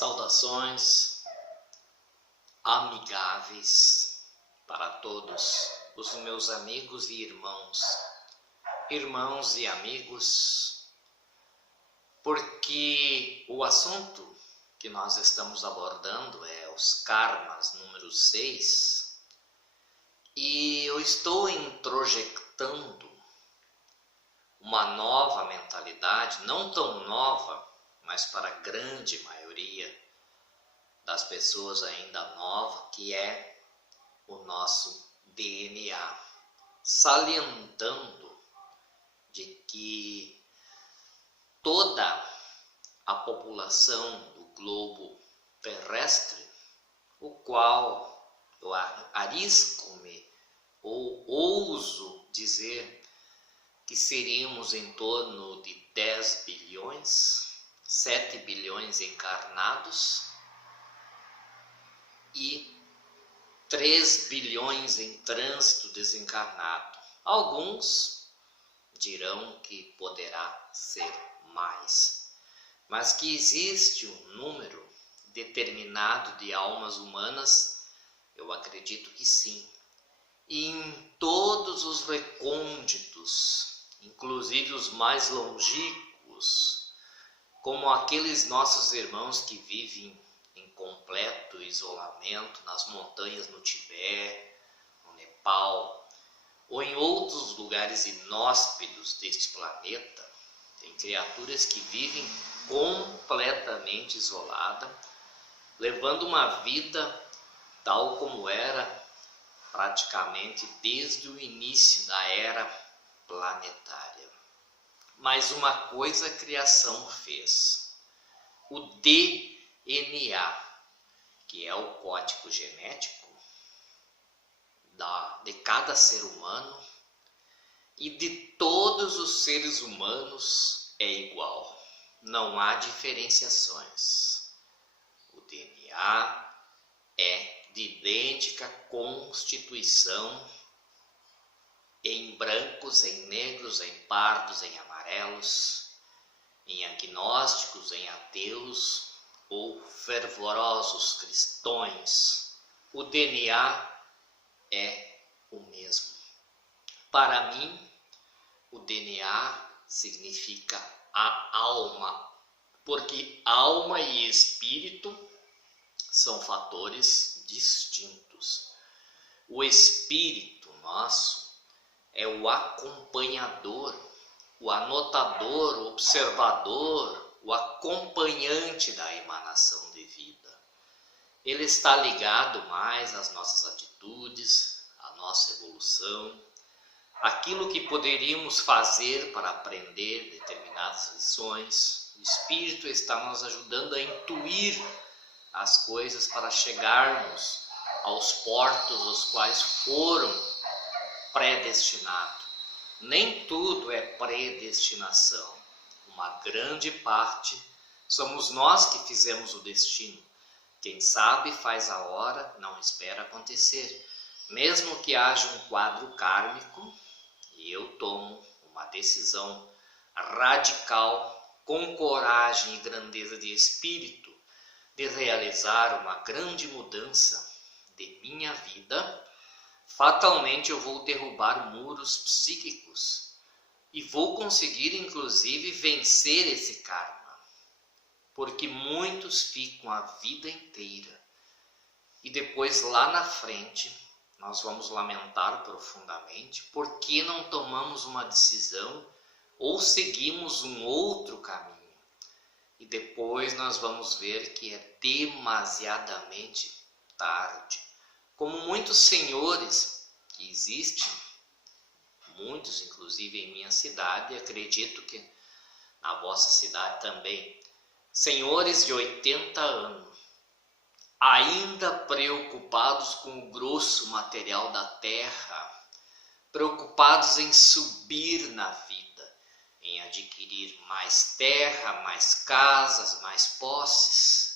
Saudações amigáveis para todos os meus amigos e irmãos e amigos, porque o assunto que nós estamos abordando é os karmas número 6 e eu estou introjectando uma nova mentalidade, não tão nova, mas para a grande maioria das pessoas ainda nova, que é o nosso DNA, salientando de que toda a população do globo terrestre, o qual eu arrisco-me ou ouso dizer que seríamos em torno de 10 bilhões, 7 bilhões encarnados e 3 bilhões em trânsito desencarnado. Alguns dirão que poderá ser mais, mas que existe um número determinado de almas humanas, eu acredito que sim. E em todos os recônditos, inclusive os mais longínquos, como aqueles nossos irmãos que vivem em completo isolamento nas montanhas no Tibete, no Nepal, ou em outros lugares inóspitos deste planeta, tem criaturas que vivem completamente isolada, levando uma vida tal como era praticamente desde o início da era planetária. Mas uma coisa a criação fez: o DNA, que é o código genético de cada ser humano e de todos os seres humanos, é igual, não há diferenciações. O DNA é de idêntica constituição em brancos, em negros, em pardos, em amarelos, em agnósticos, em ateus ou fervorosos cristãos. O DNA é o mesmo. Para mim, o DNA significa a alma, porque alma e espírito são fatores distintos. O espírito nosso é o acompanhador, o anotador, o observador, o acompanhante da emanação de vida. Ele está ligado mais às nossas atitudes, à nossa evolução, aquilo que poderíamos fazer para aprender determinadas lições. O espírito está nos ajudando a intuir as coisas para chegarmos aos portos os quais foram predestinado. Nem tudo é predestinação. Uma grande parte somos nós que fizemos o destino. Quem sabe faz a hora, não espera acontecer. Mesmo que haja um quadro kármico, e eu tomo uma decisão radical, com coragem e grandeza de espírito, de realizar uma grande mudança de minha vida, fatalmente eu vou derrubar muros psíquicos e vou conseguir inclusive vencer esse karma, porque muitos ficam a vida inteira e depois lá na frente nós vamos lamentar profundamente porque não tomamos uma decisão ou seguimos um outro caminho, e depois nós vamos ver que é demasiadamente tarde. Como muitos senhores que existem, muitos inclusive em minha cidade, acredito que na vossa cidade também, senhores de 80 anos, ainda preocupados com o grosso material da terra, preocupados em subir na vida, em adquirir mais terra, mais casas, mais posses,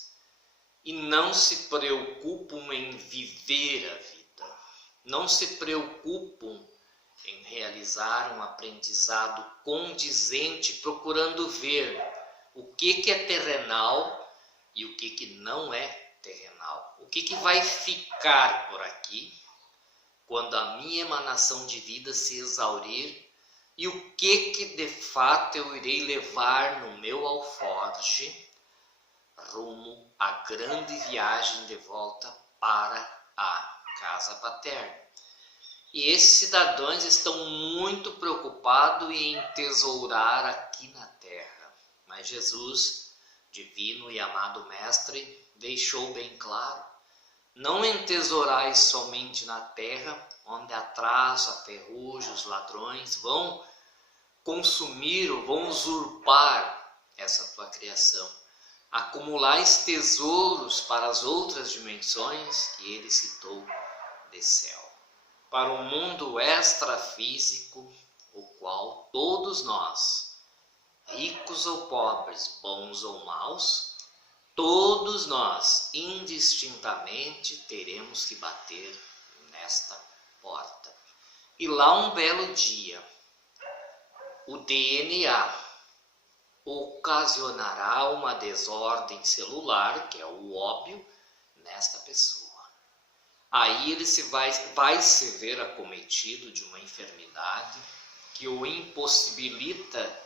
e não se preocupam em viver a vida, não se preocupam em realizar um aprendizado condizente, procurando ver o que é terrenal e o que não é terrenal. O que vai ficar por aqui quando a minha emanação de vida se exaurir, e o que de fato eu irei levar no meu alforje rumo à grande viagem de volta para a casa paterna. E esses cidadãos estão muito preocupados em entesourar aqui na terra. Mas Jesus, divino e amado Mestre, deixou bem claro: não entesourais somente na terra, onde a traça, a ferrugem, os ladrões vão consumir ou vão usurpar essa tua criação. Acumulais tesouros para as outras dimensões que ele citou de céu, para o mundo extrafísico, o qual todos nós, ricos ou pobres, bons ou maus, todos nós, indistintamente, teremos que bater nesta porta. E lá um belo dia, o DNA ocasionará uma desordem celular, que é o óbvio, nesta pessoa. Aí ele vai se ver acometido de uma enfermidade que o impossibilita,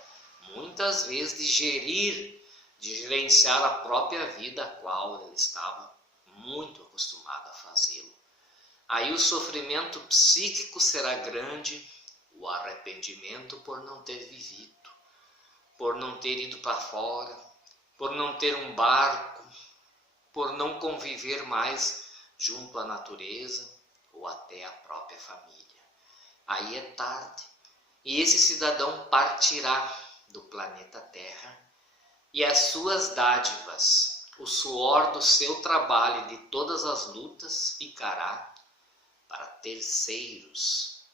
muitas vezes, de gerenciar a própria vida, a qual ele estava muito acostumado a fazê-lo. Aí o sofrimento psíquico será grande, o arrependimento por não ter vivido, por não ter ido para fora, por não ter um barco, por não conviver mais junto à natureza ou até à própria família. Aí é tarde, e esse cidadão partirá do planeta Terra, e as suas dádivas, o suor do seu trabalho e de todas as lutas ficará para terceiros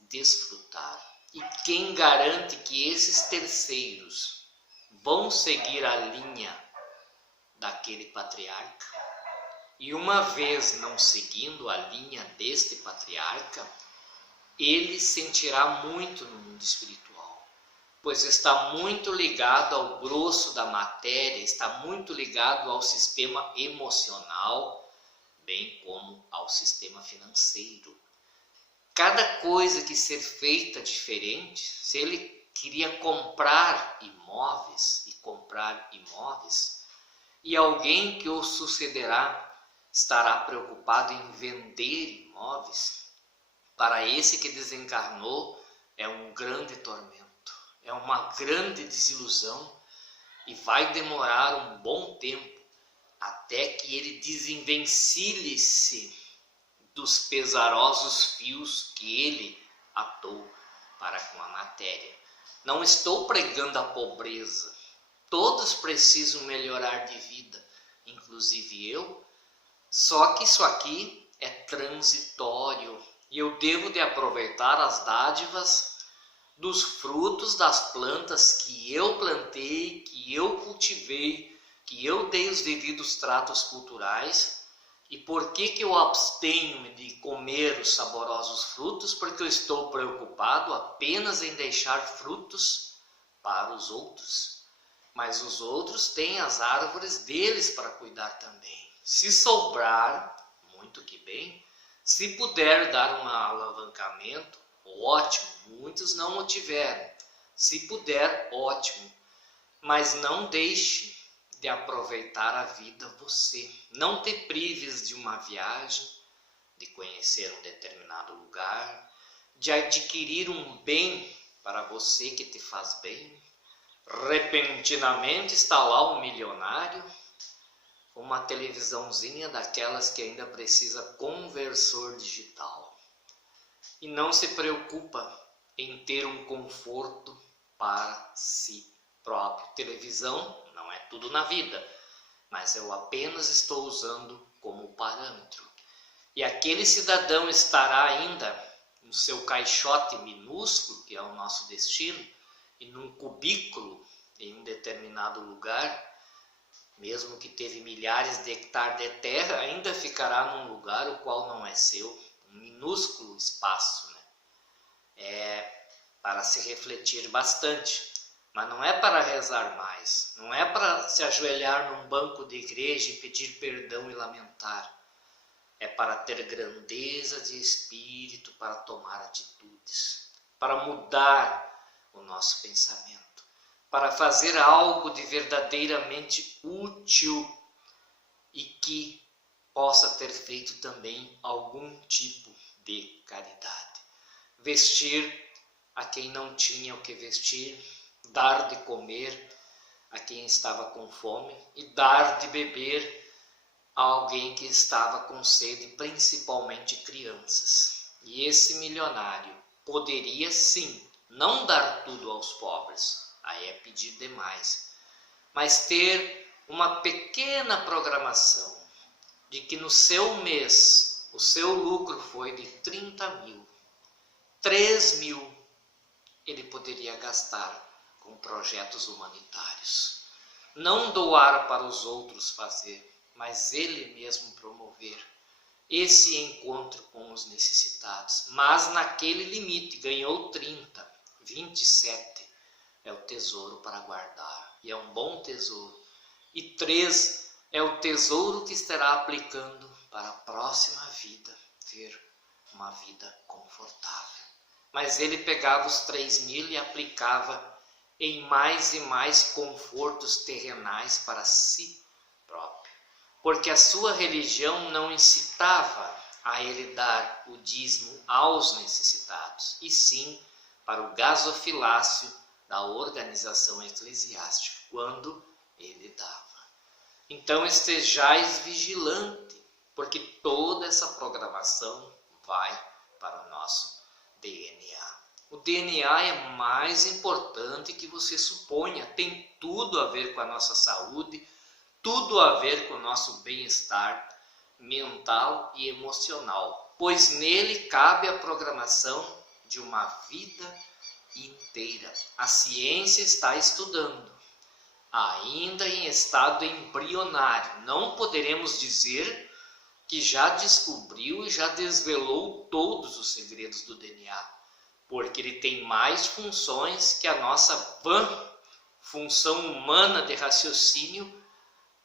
desfrutar. E quem garante que esses terceiros vão seguir a linha daquele patriarca? E uma vez não seguindo a linha deste patriarca, ele sentirá muito no mundo espiritual, pois está muito ligado ao grosso da matéria, está muito ligado ao sistema emocional, bem como ao sistema financeiro. Cada coisa que ser feita diferente, se ele queria comprar imóveis, e alguém que o sucederá estará preocupado em vender imóveis, para esse que desencarnou é um grande tormento, é uma grande desilusão, e vai demorar um bom tempo até que ele desenvencilhe-se dos pesarosos fios que ele atou para com a matéria. Não estou pregando a pobreza. Todos precisam melhorar de vida, inclusive eu. Só que isso aqui é transitório e eu devo de aproveitar as dádivas dos frutos das plantas que eu plantei, que eu cultivei, que eu dei os devidos tratos culturais. E por que eu abstenho de comer os saborosos frutos? Porque eu estou preocupado apenas em deixar frutos para os outros. Mas os outros têm as árvores deles para cuidar também. Se sobrar, muito que bem. Se puder dar um alavancamento, ótimo. Muitos não o tiveram. Se puder, ótimo. Mas não deixe de aproveitar a vida você. Não te prives de uma viagem, de conhecer um determinado lugar, de adquirir um bem para você que te faz bem. Repentinamente está lá um milionário, uma televisãozinha daquelas que ainda precisa conversor digital. E não se preocupa em ter um conforto para si próprio. Televisão não é tudo na vida, mas eu apenas estou usando como parâmetro. E aquele cidadão estará ainda no seu caixote minúsculo, que é o nosso destino, e num cubículo em um determinado lugar, mesmo que teve milhares de hectares de terra, ainda ficará num lugar o qual não é seu, um minúsculo espaço, né? É para se refletir bastante. Mas não é para rezar mais, não é para se ajoelhar num banco de igreja e pedir perdão e lamentar. É para ter grandeza de espírito, para tomar atitudes, para mudar o nosso pensamento, para fazer algo de verdadeiramente útil e que possa ter feito também algum tipo de caridade. Vestir a quem não tinha o que vestir, dar de comer a quem estava com fome e dar de beber a alguém que estava com sede, principalmente crianças. E esse milionário poderia sim não dar tudo aos pobres, aí é pedir demais, mas ter uma pequena programação de que no seu mês o seu lucro foi de 30 mil, 3 mil ele poderia gastar com projetos humanitários. Não doar para os outros fazer, mas ele mesmo promover esse encontro com os necessitados. Mas naquele limite, ganhou 30, 27 é o tesouro para guardar, e é um bom tesouro. E 3 é o tesouro que estará aplicando para a próxima vida, ter uma vida confortável. Mas ele pegava os 3 mil e aplicava em mais e mais confortos terrenais para si próprio. Porque a sua religião não incitava a ele dar o dízimo aos necessitados, e sim para o gasofilácio da organização eclesiástica, quando ele dava. Então estejais vigilante, porque toda essa programação vai para o nosso DNA. O DNA é mais importante que você suponha, tem tudo a ver com a nossa saúde, tudo a ver com o nosso bem-estar mental e emocional, pois nele cabe a programação de uma vida inteira. A ciência está estudando, ainda em estado embrionário. Não poderemos dizer que já descobriu e já desvelou todos os segredos do DNA, porque ele tem mais funções que a nossa vã função humana de raciocínio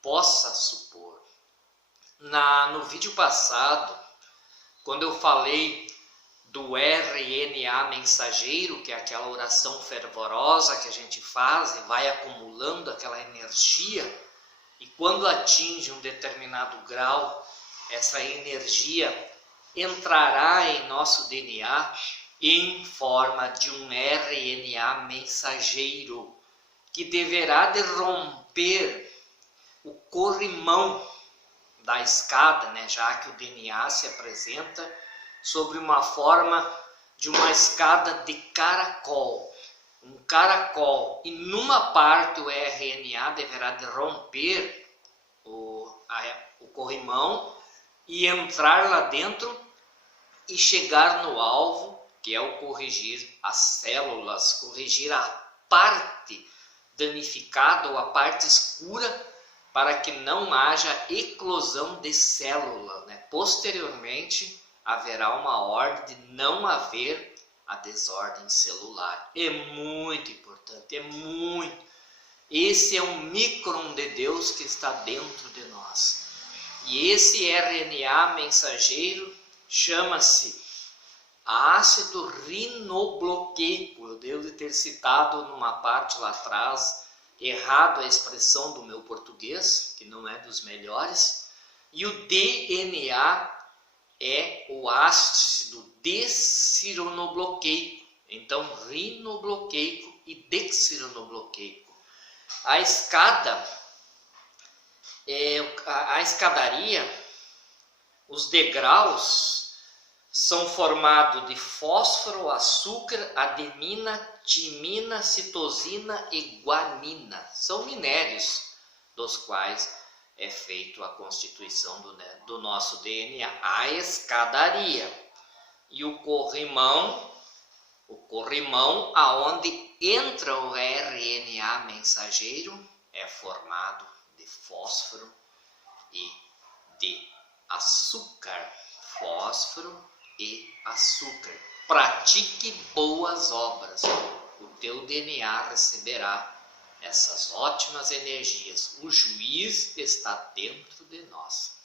possa supor. No vídeo passado, quando eu falei do RNA mensageiro, que é aquela oração fervorosa que a gente faz e vai acumulando aquela energia, e quando atinge um determinado grau, essa energia entrará em nosso DNA em forma de um RNA mensageiro, que deverá de romper o corrimão da escada, já que o DNA se apresenta sobre uma forma de uma escada de caracol. Um caracol, e numa parte o RNA deverá de romper o corrimão e entrar lá dentro e chegar no alvo, que é o corrigir as células, corrigir a parte danificada ou a parte escura, para que não haja eclosão de célula. Posteriormente, haverá uma ordem de não haver a desordem celular. É muito importante, é muito. Esse é um micron de Deus que está dentro de nós. E esse RNA mensageiro chama-se ácido rinobloqueico. Eu devo de ter citado numa parte lá atrás, errado a expressão do meu português, que não é dos melhores. E o DNA é o ácido dexironobloqueico. Então, rinobloqueico e dexironobloqueico. A escadaria, os degraus, são formados de fósforo, açúcar, adenina, timina, citosina e guanina. São minérios dos quais é feita a constituição do nosso DNA. A escadaria e o corrimão aonde entra o RNA mensageiro, é formado de fósforo e de açúcar. Fósforo e açúcar. Pratique boas obras. o teu DNA receberá essas ótimas energias. O juiz está dentro de nós.